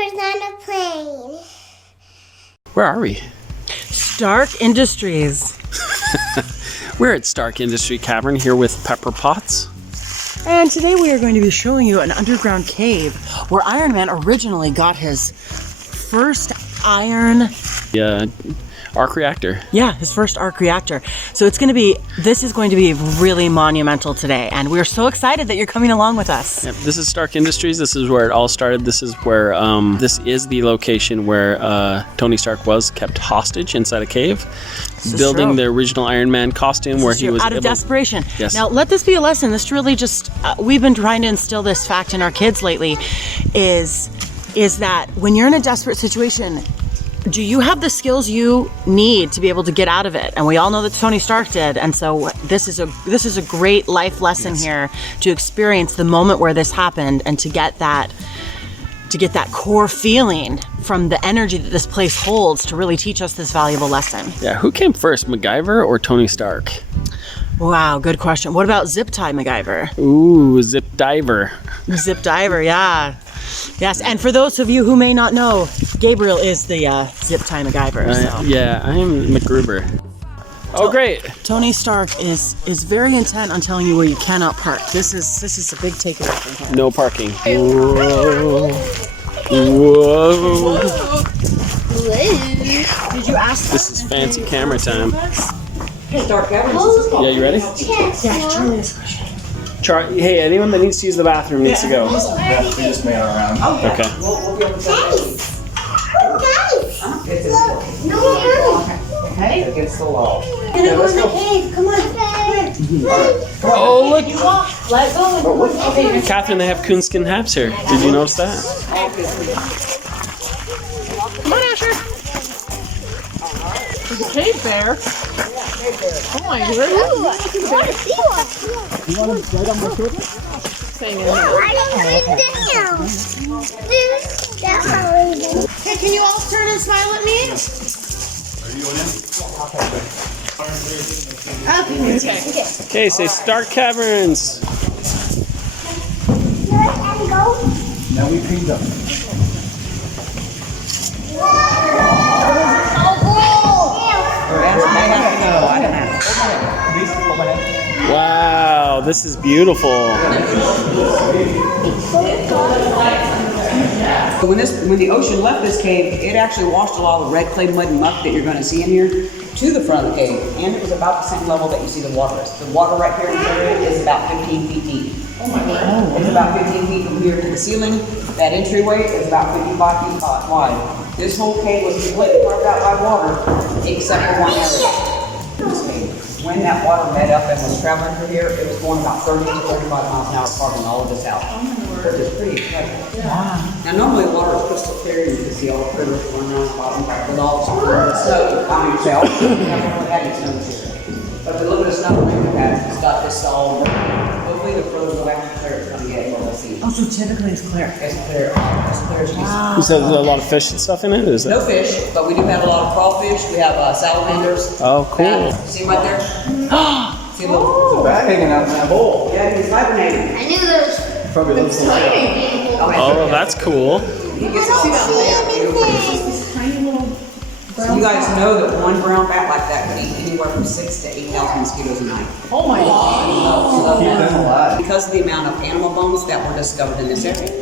diapers on a plane. Where are we? Stark Industries. We're at Stark Industry Cavern here with Pepper Potts. And today we are going to be showing you an underground cave where Iron Man originally got his first iron... arc reactor. Yeah, his first arc reactor. So this is going to be really monumental today. And we're so excited that you're coming along with us. Yep, this is Stark Industries. This is where it all started. This is where, this is the location where Tony Stark was kept hostage inside a cave, building the original Iron Man costume where he was out of desperation. Yes. Now, let this be a lesson. This really just, we've been trying to instill this fact in our kids lately, is that when you're in a desperate situation, do you have the skills you need to be able to get out of it? And we all know that Tony Stark did. And so this is a great life lesson here to experience the moment where this happened and to get that core feeling from the energy that this place holds to really teach us this valuable lesson. Yeah, who came first, MacGyver or Tony Stark? Wow, good question. What about Zip Tie MacGyver? Ooh, Zip Diver. Zip Diver, yeah. Yes, and for those of you who may not know, Gabriel is the Zip Tie MacGyver. So. Yeah, I am MacGruber. Oh, great. Tony Stark is very intent on telling you where you cannot park. This is a big takeaway from him. No parking. Whoa. Whoa. Did you ask? This is fancy camera time. Stark Caverns. Yeah, you ready? Yeah, Charlie has a question. Hey, anyone that needs to use the bathroom needs to go. Yeah, we just made our round. Okay. We'll be able to Guys! Guys! Look! No one! Okay. Against the wall. Gonna go in the cave. Come on. Oh, look. Let go. Okay. Catherine, they have coonskin hats here. Did you notice that? Come on, Asher. There's a cave bear. Oh my goodness. You want to see one? You want to right on my table? I don't sit down. Hey, can you all turn and smile at me? Okay. Okay, say Stark Caverns. Now we cleaned up. Wow, this is beautiful. When the ocean left this cave, it actually washed a lot of the red clay mud and muck that you're going to see in here to the front of the cave, and it was about the same level that you see the water is. The water right here in this area is about 15 feet deep. Oh my God. It's about 15 feet from here to the ceiling. That entryway is about 55 feet wide. This whole cave was completely carved out by water, except for one area. This cave. When that water met up and was traveling through here, it was going about 30 to 35 miles an hour, carving all of this out. Which is pretty incredible. Yeah. Now, normally water is crystal clear, and you can see all the critters going around the bottom, with all the snow on yourself. We haven't had any snow this year. But the little bit of snow we've had, it's got this all. Hopefully, the further go back to clear, it's going to get what we'll see. Oh, so typically it's clear. It's clear. It's clear as wow. You said there's a lot of fish and stuff in it? Is No fish, but we do have a lot of crawfish. We have salamanders. Oh, cool. See right there? See a little. There's a bat hanging out in that hole. Yeah, he's hibernating. I knew those. Probably lives in the Oh, that's cool. He gets to see that there. You guys know that one brown bat like that could eat anywhere from 6,000 to 8,000 mosquitoes a night. Oh my God. Keep them alive. Because of the amount of animal bones that were discovered in this area.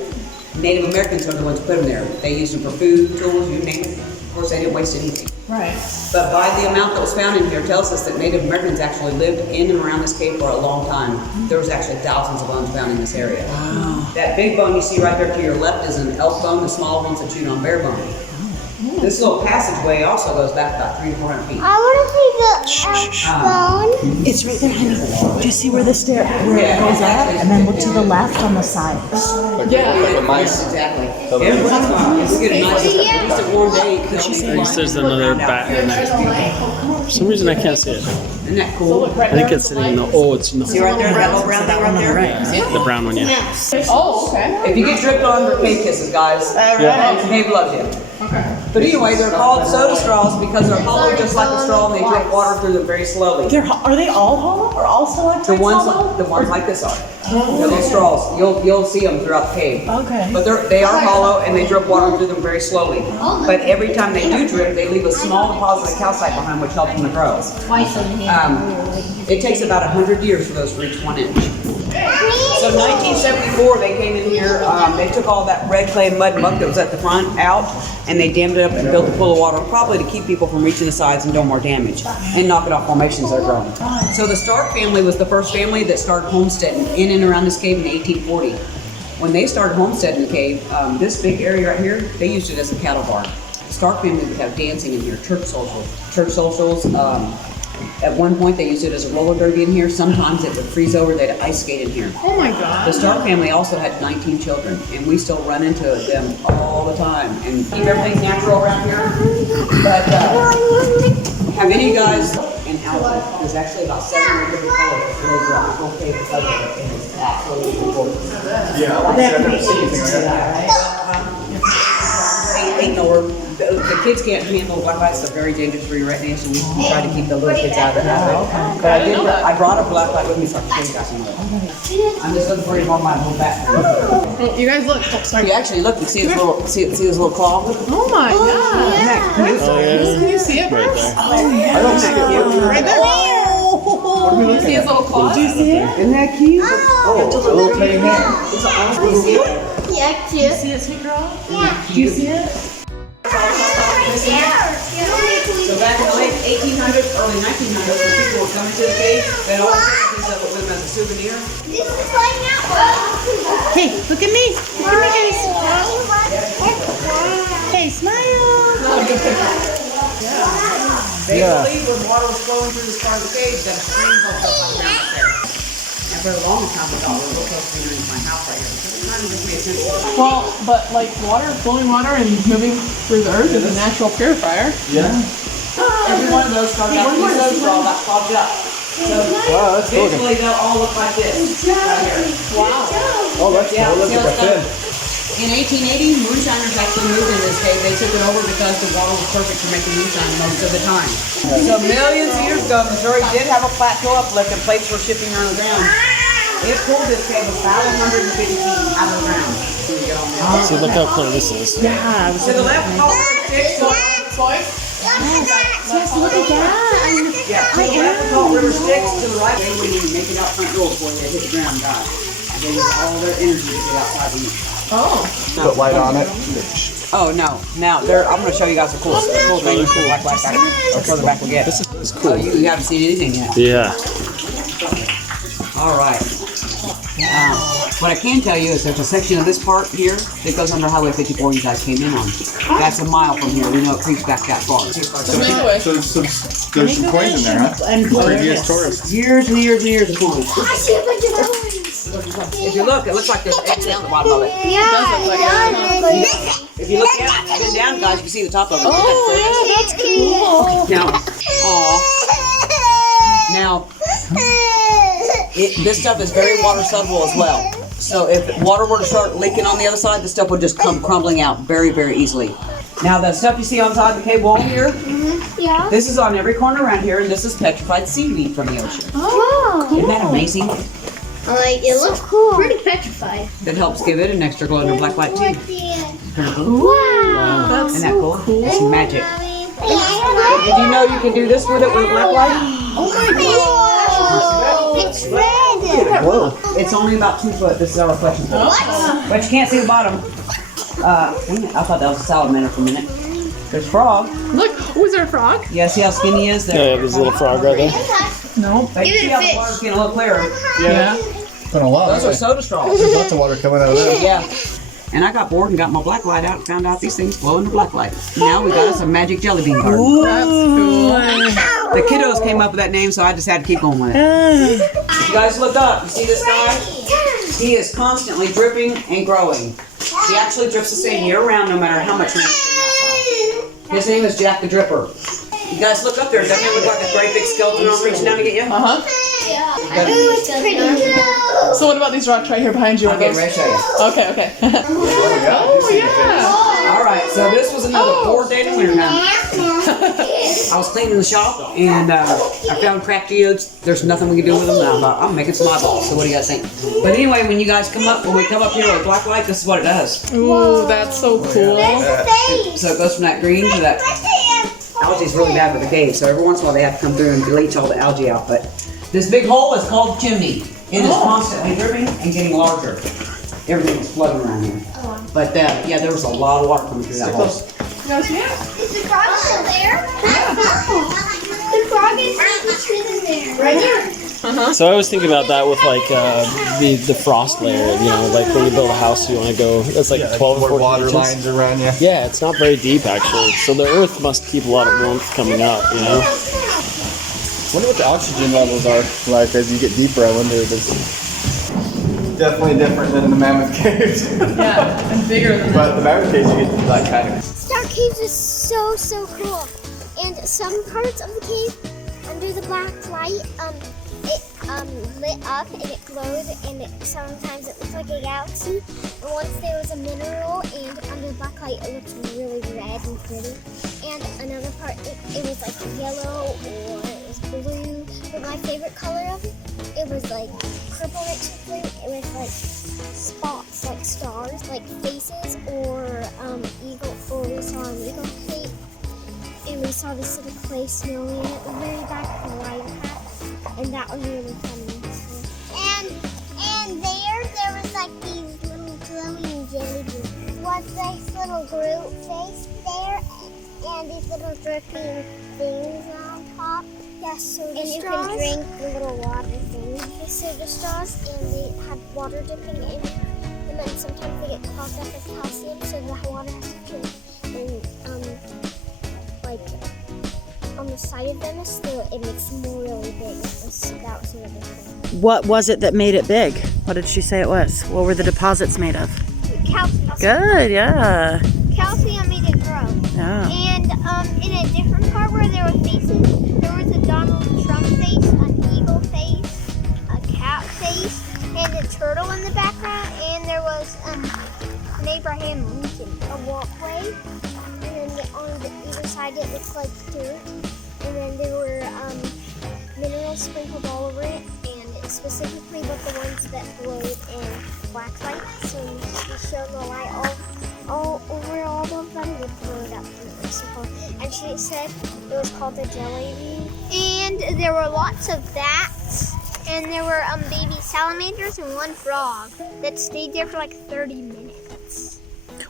Native Americans are the ones who put them there. They used them for food, tools, you name it. Of course, they didn't waste anything. Right. But by the amount that was found in here tells us that Native Americans actually lived in and around this cave for a long time. There was actually thousands of bones found in this area. Wow. That big bone you see right there to your left is an elk bone. The small one's a chewed on bear bone. This little passageway also goes back about 300 to 400 feet. I want to see the phone. It's right there, honey. Do you see where the stair where it goes up? And then look to the left on the side. Yeah, mice. Exactly. Every once in a while, it's get a nice, at least a warm day. I guess there's another bat in there. For some reason, I can't see it. Isn't that cool? I think it's sitting in the. Oh, it's in the. See right there, that little brown thing right there? The brown one, yeah. Oh, okay. If you get dripped on, they're cave kisses, guys. Yeah. Cave loves you. Okay. But anyway, they're called soda straws because they're hollow just like a straw and they drip water through them very slowly. Are they all hollow? Or all stalactites The hollow? ones like this are. They're little straws. You'll see them throughout the cave. Okay. But they are hollow and they drip water through them very slowly. But every time they do drip, they leave a small deposit of calcite behind, which helps them to grow. It takes about 100 years for those to reach 1 inch. So 1974, they came in here. They took all that red clay mud and muck that was at the front out, and they dammed it up and built a pool of water, probably to keep people from reaching the sides and doing more damage, and knocking off formations that are growing. So the Stark family was the first family that started homesteading in and around this cave in 1840. When they started homesteading the cave, this big area right here, they used it as a cattle barn. The Stark family would have dancing in here, church socials. At one point, they used it as a roller derby in here. Sometimes it would freeze over. They'd ice skate in here. Oh my God. The Stark family also had 19 children, and we still run into them all the time and keep everything natural around here. But have any of you guys in Eldon? There's actually about 7 different colors that flow throughout the whole cave because of it, and it's absolutely gorgeous. Yeah, I've never seen anything like that. Ain't nowhere. The kids can't handle black lights. They're very dangerous for you right now, so we try to keep the little kids out of it. But I brought a black light with me so I can show you guys some of it. I'm just looking for you on my little background. Oh, you guys look. Oh, sorry. You actually look, you see his little, see his little claw? Oh my God. Isn't that cute? Can you see it, Right Bruce? there. I don't see it. Right there. What are we You looking see his at? little claws? Isn't that cute? Oh, a little tiny hand. Do you see it? Yeah, cute. See it, sweet girl? Yeah. Do you see it? So back in the late 1800s, early 1900s, when people were coming to the cave, they'd always take things up with them as a souvenir. This is like that. Hey, look at me. Look at me, guys. Hey, smile. They believed when water was flowing through this part of the cave, that a stream built up around it there. And for the longest time, we thought we were real close to being underneath my house right here. So we kind of just made sense. Well, but like water, flowing water and moving through the earth is a natural purifier. Yeah. Every one of those started out to be so strong, got clogged up. So Wow, that's cool. eventually they'll all look like this right here. Wow. Oh, that's Yeah, cool. Look see at how that fin. it's In 1880, moonshiners actually moved in this cave. They took it over because the water was perfect for making moonshine most of the time. So millions of years ago, Missouri did have a plateau uplift and plates were shifting around the ground. It pulled this cave about 150 feet out of the ground. See, look how clear this is. Yeah. To the left, Salt River Sticks. Yes, look at that. Yeah, to the left, Salt River Sticks. To the right, they wouldn't even make it out front doors before they hit the ground and died. And they used all their energy to get outside and eat. Put light on it. Oh no! Now I'm going to show you guys a cool thing. Black light back, or further back we get. This is cool. Oh, you haven't seen anything yet. Yeah. All right. What I can tell you is there's a section of this part here that goes under Highway 54 you guys came in on. That's a mile from here. We know it creeps back that far. So there's some coins in there, huh? And Previous tourists. Years and years and years of coins. I see a bunch of coins. If you look, it looks like there's X down the bottom of it. Yeah, it does. If you look down, bend down, guys, you can see the top of it. Oh, that's cute. Now, this stuff is very water soluble as well. So if water were to start leaking on the other side, the stuff would just come crumbling out very, very easily. Now, the stuff you see on the cave wall here, Yeah. this is on every corner around here, and this is petrified seaweed from the ocean. Oh, Isn't that amazing? like it looks cool. Pretty petrified. That helps give it an extra glow and a black light too. Pretty cool. Wow. Isn't that cool? It's magic. Did you know you can do this with it with black light? Oh my gosh. It's red. Whoa. It's only about 2 foot. This is our reflection point. What? But you can't see the bottom. Dang it, I thought that was a salamander for a minute. There's frog. Look, oh, is there a frog? Yeah, see how skinny he is there? Yeah, there's a little frog right there. No. But you see how the water's getting a little clearer? Yeah. Been a lot. Those are soda straws. There's lots of water coming out of there. Yeah. And I got bored and got my black light out and found out these things glow in the black light. Now we got us a magic jelly bean garden. That's cool. The kiddos came up with that name, so I just had to keep going with it. If you guys look up, you see this guy? He is constantly dripping and growing. He actually drips the same year round, no matter how much rain is outside. His name is Jack the Dripper. You guys look up there. Doesn't it look like a great big skeleton arm reaching down to get you? Uh-huh. It's pretty. So what about these rocks right here behind you? Are Okay, those? ready to show you. Okay, okay. Oh, yeah. All right, so this was another 4-day to winter now. I was cleaning the shop and I found cracked geodes. There's nothing we can do with them. And I thought, I'm making some eyeballs. So what do you guys think? But anyway, when we come up here with black light, this is what it does. Ooh, that's so cool. So it goes from that green to that. Algae is really bad for the cave, so every once in a while they have to come through and bleach all the algae out. But this big hole is called the chimney. It is constantly dripping and getting larger. Everything was flooding around here. But yeah, there was a lot of water coming through that hole. Is the frog still there? The frog is between there. Right here. So I was thinking about that with like the frost layer. You know, like when you build a house, you want to go. That's like 12 or 14 water inches. lines around you. Yeah, it's not very deep actually. So the earth must keep a lot of warmth coming up. You know. Wonder what the oxygen levels are like as you get deeper. I wonder if it's definitely different than in the Mammoth Caves. Yeah, and bigger than that. But the Mammoth Caves, you get like kind of. Stark Caves is so cool. And some parts of the cave, under the black light, it lit up and it glowed, and sometimes it looked like a galaxy. And once there was a mineral, and under the black light it looked really red and pretty. And another part, it was like yellow or it was blue. But my favorite color of it, it was like purple mixed with blue. It was like spots, like stars, like faces, or eagle. Or we saw an eagle plate, and we saw this little clay snowing at the very back of the light path, and that was really funny. And there was like these little glowing jellybeans. Was this little Groot face there, and these little dripping things on top. Yes, soda and straws. And you can drink the little water things. The soda straws, and they had water dipping in there. And then sometimes they get clogged up with calcium, so the water has to drink. And like on the side of them, it makes them really big. That was really cool. What was it that made it big? What did she say it was? What were the deposits made of? Calcium. Good, yeah. Calcium made it grow. Yeah. And in a different part where there were faces, there was a Donald Trump face, an eagle face, a cat face, and a turtle in the background, and there was an Abraham Lincoln, a walkway, and then on the either side it looked like dirt, and then there were minerals sprinkled all over it, and specifically with the ones that glowed in black light. So she showed the light all over all of them, it glowed up, and it was so cool. And she said it was called the jelly bean, and there were lots of bats. And there were baby salamanders and one frog that stayed there for like 30 minutes.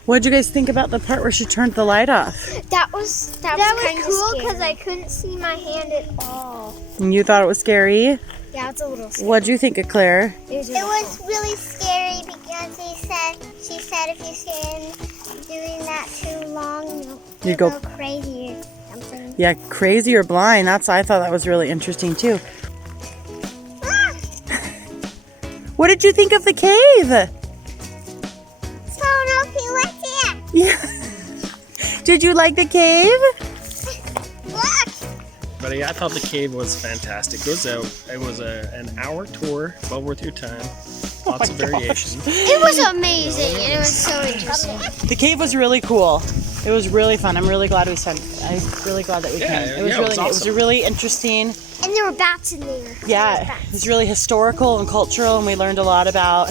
What did you guys think about the part where she turned the light off? That was kind of cool because I couldn't see my hand at all. And you thought it was scary? Yeah, it's a little scary. What'd you think of Claire? It was really scary because she said if you stand doing that too long, you'll go crazy or something. Yeah, crazy or blind. I thought that was really interesting too. What did you think of the cave? So what's here? Yeah. Did you like the cave? Look! But yeah, I thought the cave was fantastic. It was an hour tour, well worth your time. Lots of variations. It was amazing, and it was so interesting. The cave was really cool. It was really fun. I'm really glad we spent. I'm really glad that we came. It was really neat. It was really interesting. And there were bats in there. Yeah, it was really historical and cultural, and we learned a lot about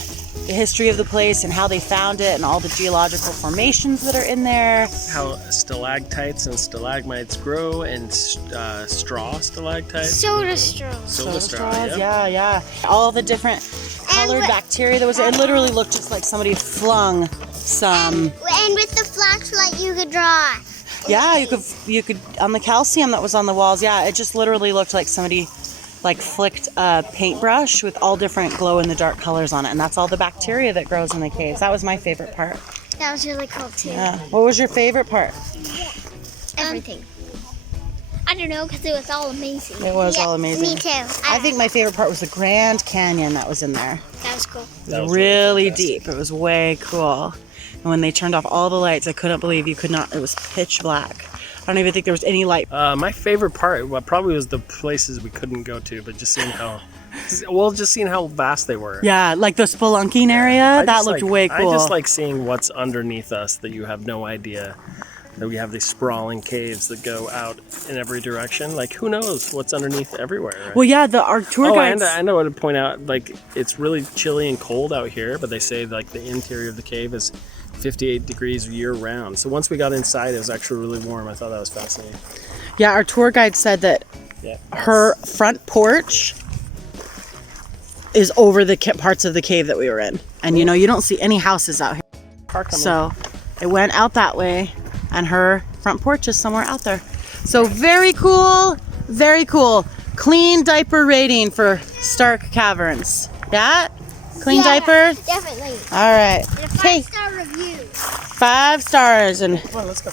the history of the place and how they found it and all the geological formations that are in there. How stalactites and stalagmites grow, and straw stalactites. Soda straws. Soda straws, yeah. All the different colored bacteria that was there. It literally looked just like somebody flung some. And with the flashlight you could draw. Yeah, you could on the calcium that was on the walls. Yeah, it just literally looked like somebody flicked a paintbrush with all different glow in the dark colors on it, and that's all the bacteria that grows in the caves. That was my favorite part. That was really cool too. Yeah. What was your favorite part? Everything. I don't know, because it was all amazing. It was all amazing. Me too. I think my favorite part was the Grand Canyon that was in there. That was cool. It was really deep. It was way cool. And when they turned off all the lights, I couldn't believe it was pitch black. I don't even think there was any light. My favorite part probably was the places we couldn't go to, but just seeing how Well, just seeing how vast they were. Yeah, like the spelunking area, I that just looked like- way cool. I just like seeing what's underneath us that you have no idea. That we have these sprawling caves that go out in every direction. Like, who knows what's underneath everywhere, right? Well, yeah, our tour guides. And I know what to point out. Like, it's really chilly and cold out here, but they say like the interior of the cave is 58 degrees year round. So once we got inside, it was actually really warm. I thought that was fascinating. Yeah, our tour guide said that her front porch is over the parts of the cave that we were in, and you know you don't see any houses out here. So it went out that way, and her front porch is somewhere out there. So very cool, very cool. Clean diaper rating for Stark Caverns. Yeah? Clean diaper? Definitely. All right. And a 5-star review. 5 stars. And Come on, let's go.